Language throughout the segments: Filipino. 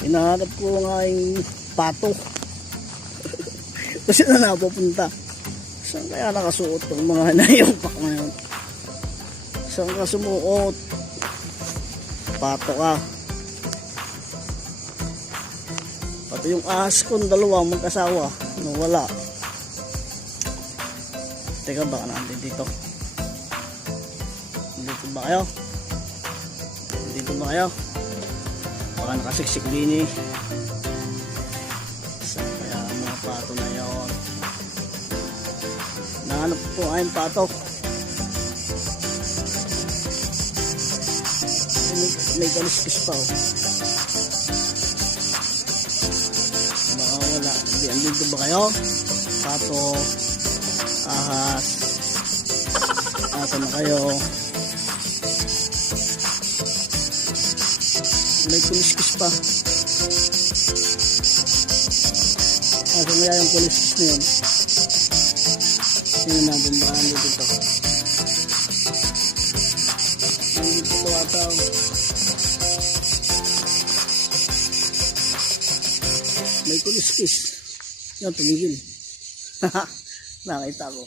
Hinahanap ko ang aking pato. Kasi na napupunta. Saan kaya nakasuot ng mga nayupak na yun? Saan ka sumuot? Pato ka. Pati yung ahas kong dalawang magkasawa nawala. Teka, baka nandito dito. Dito ba kayo? Dito ba kayo? Baka nakasiksik din eh. Saan kaya ang mga pato na yun? Nahanap po ayong pato. May kaliskis pa oh. Baka wala. Andito ba kayo? Pato. Ahas. Asa na kayo? May kuliskis pa. Asa nga yung kuliskis na yun? Tingnan natin baka nandito ito. Nandito ito ata. May kuliskis. Yan, tumigil. Nakita ko.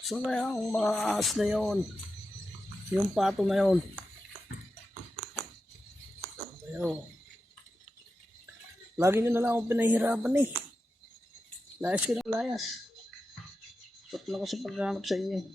So kaya ang mga ahas na yun. Yung pato na yun. Ayo. Lagi nyo na lang akong pinahihirapan eh. Layas ko ng layas. Ba't na ako sa paghahanap sa inyo eh.